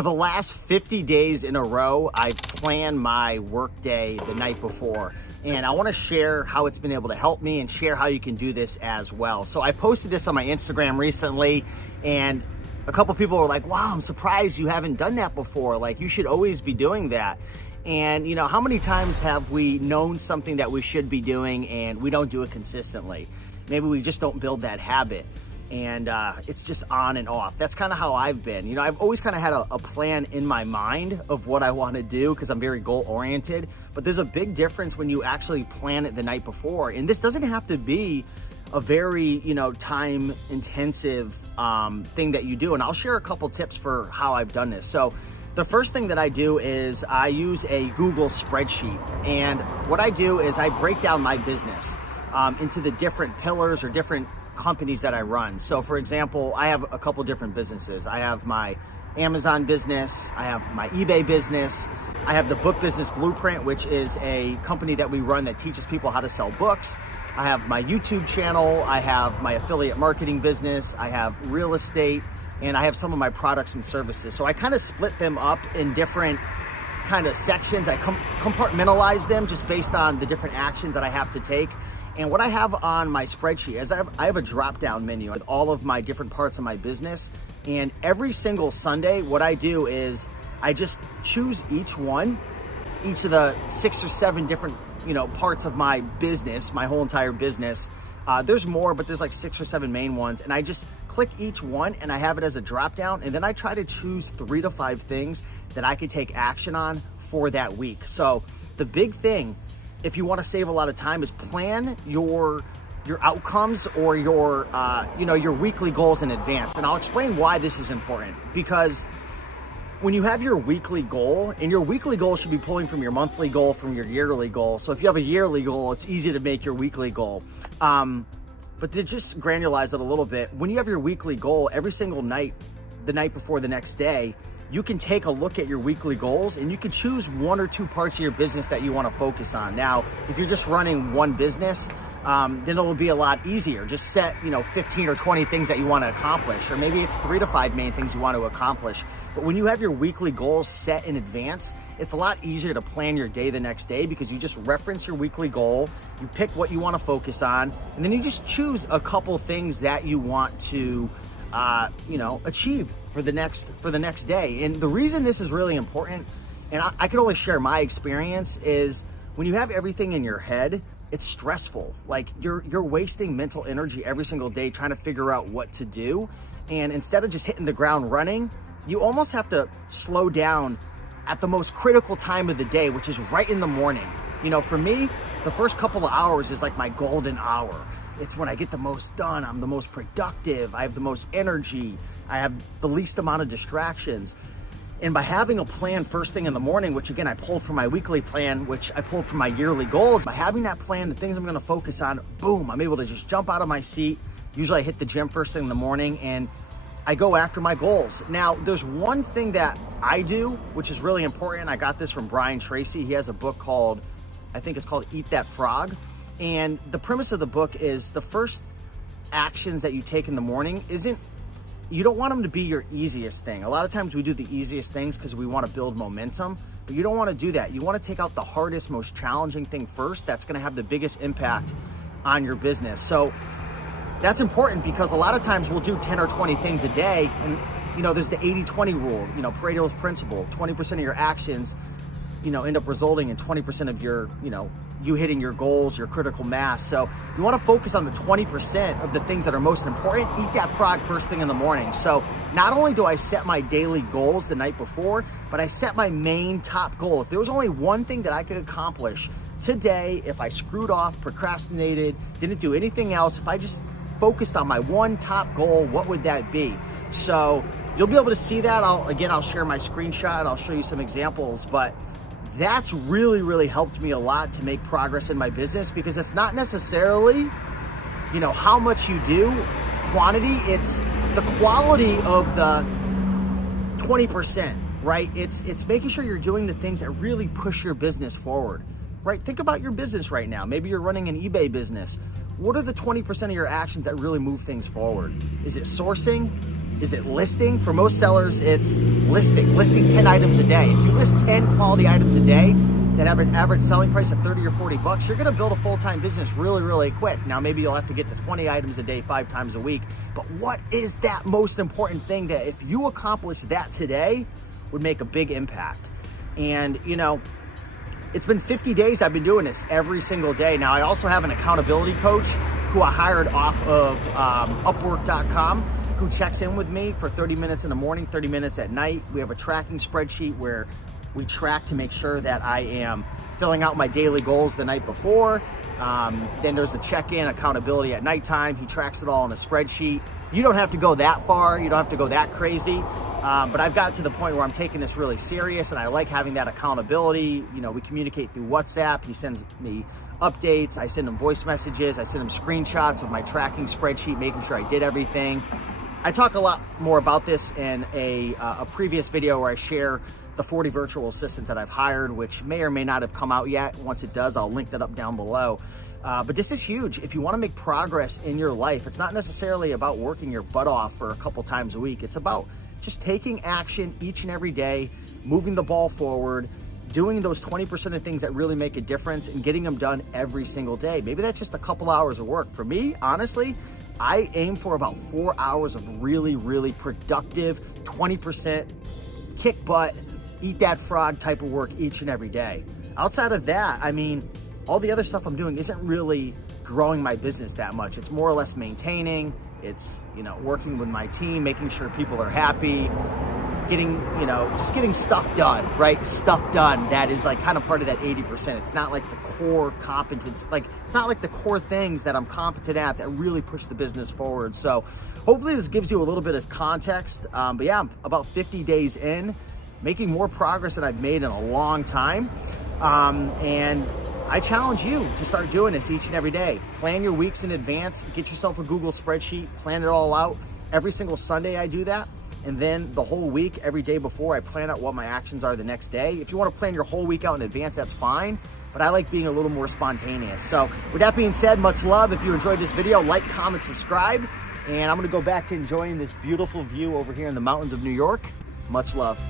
For the last 50 days in a row, I plan my workday the night before. And I want to share how it's been able to help me and share how you can do this as well. So I posted this on my Instagram recently, and a couple people were like, wow, I'm surprised you haven't done that before. Like, you should always be doing that. And you know, how many times have we known something that we should be doing and we don't do it consistently? Maybe we just don't build that habit. And it's just on and off. That's kind of how I've been. You know, I've always kind of had a plan in my mind of what I want to do because I'm very goal oriented, but there's a big difference when you actually plan it the night before. And this doesn't have to be a very, you know, time intensive thing that you do. And I'll share a couple tips for how I've done this. So the first thing that I do is I use a Google spreadsheet. And what I do is I break down my business into the different pillars or different companies that I run. So for example, I have a couple different businesses. I have my Amazon business, I have my eBay business, I have the Book Business Blueprint, which is a company that we run that teaches people how to sell books. I have my YouTube channel, I have my affiliate marketing business, I have real estate, and I have some of my products and services. So I kind of split them up in different kind of sections. I compartmentalize them just based on the different actions that I have to take. And what I have on my spreadsheet is I have a drop-down menu with all of my different parts of my business. And every single Sunday, what I do is I just choose each of the 6 or 7 different, you know, parts of my business, my whole entire business. There's more, but there's like 6 or 7 main ones. And I just click each one and I have it as a drop-down. And then I try to choose 3 to 5 things that I could take action on for that week. So the big thing, if you want to save a lot of time, is plan your outcomes or your your weekly goals in advance. And I'll explain why this is important, because when you have your weekly goal, and your weekly goal should be pulling from your monthly goal, from your yearly goal. So if you have a yearly goal, it's easy to make your weekly goal. But to just granularize it a little bit, when you have your weekly goal, every single night, the night before the next day, you can take a look at your weekly goals and you can choose 1 or 2 parts of your business that you want to focus on. Now, if you're just running one business, then it'll be a lot easier. Just set, 15 or 20 things that you want to accomplish, or maybe it's 3 to 5 main things you want to accomplish. But when you have your weekly goals set in advance, it's a lot easier to plan your day the next day, because you just reference your weekly goal, you pick what you want to focus on, and then you just choose a couple things that you want to, achieve for the next day. And the reason this is really important, and I can only share my experience, is when you have everything in your head, it's stressful. Like you're wasting mental energy every single day trying to figure out what to do. And instead of just hitting the ground running, you almost have to slow down at the most critical time of the day, which is right in the morning. For me, the first couple of hours is like my golden hour. It's when I get the most done. I'm the most productive. I have the most energy. I have the least amount of distractions. And by having a plan first thing in the morning, which again, I pulled from my weekly plan, which I pulled from my yearly goals, by having that plan, the things I'm gonna focus on, boom, I'm able to just jump out of my seat. Usually I hit the gym first thing in the morning and I go after my goals. Now, there's one thing that I do, which is really important. I got this from Brian Tracy. He has a book called, I think it's called Eat That Frog. And the premise of the book is the first actions that you take in the morning you don't want them to be your easiest thing. A lot of times we do the easiest things because we want to build momentum, but you don't want to do that. You want to take out the hardest, most challenging thing first. That's going to have the biggest impact on your business. So that's important, because a lot of times we'll do 10 or 20 things a day. And, there's the 80-20 rule, Pareto's principle. 20% of your actions, end up resulting in 20% of your, you hitting your goals, your critical mass. So you want to focus on the 20% of the things that are most important. Eat that frog first thing in the morning. So not only do I set my daily goals the night before, but I set my main top goal. If there was only one thing that I could accomplish today, if I screwed off, procrastinated, didn't do anything else, if I just focused on my one top goal, what would that be? So you'll be able to see that. I'll share my screenshot. I'll show you some examples, but that's really, really helped me a lot to make progress in my business, because it's not necessarily, how much you do, quantity, it's the quality of the 20%, right? It's making sure you're doing the things that really push your business forward, right? Think about your business right now. Maybe you're running an eBay business. What are the 20% of your actions that really move things forward? Is it sourcing? Is it listing? For most sellers, it's listing 10 items a day. If you list 10 quality items a day that have an average selling price of 30 or 40 bucks, you're gonna build a full-time business really, really quick. Now, maybe you'll have to get to 20 items a day, 5 times a week, but what is that most important thing that if you accomplish that today would make a big impact? And you know, it's been 50 days I've been doing this every single day. Now, I also have an accountability coach who I hired off of Upwork.com, who checks in with me for 30 minutes in the morning, 30 minutes at night. We have a tracking spreadsheet where we track to make sure that I am filling out my daily goals the night before. Then there's a check-in accountability at nighttime. He tracks it all on a spreadsheet. You don't have to go that far. You don't have to go that crazy. But I've got to the point where I'm taking this really serious, and I like having that accountability. You know, we communicate through WhatsApp. He sends me updates. I send him voice messages. I send him screenshots of my tracking spreadsheet, making sure I did everything. I talk a lot more about this in a previous video where I share the 40 virtual assistants that I've hired, which may or may not have come out yet. Once it does, I'll link that up down below. But this is huge. If you want to make progress in your life, it's not necessarily about working your butt off for a couple times a week. It's about just taking action each and every day, moving the ball forward, doing those 20% of things that really make a difference and getting them done every single day. Maybe that's just a couple hours of work. For me, honestly, I aim for about 4 hours of really, really productive, 20% kick butt, eat that frog type of work each and every day. Outside of that, I mean, all the other stuff I'm doing isn't really growing my business that much. It's more or less maintaining. It's, you know, working with my team, making sure people are happy, getting, you know, just getting stuff done, right? Stuff done. That is like kind of part of that 80%. It's not like the core competence, like it's not like the core things that I'm competent at that really push the business forward. So hopefully this gives you a little bit of context. But yeah, I'm about 50 days in, making more progress than I've made in a long time. And I challenge you to start doing this each and every day. Plan your weeks in advance, get yourself a Google spreadsheet, plan it all out. Every single Sunday I do that. And then the whole week, every day before, I plan out what my actions are the next day. If you want to plan your whole week out in advance, that's fine. But I like being a little more spontaneous. So with that being said, much love. If you enjoyed this video, like, comment, subscribe. And I'm going to go back to enjoying this beautiful view over here in the mountains of New York. Much love.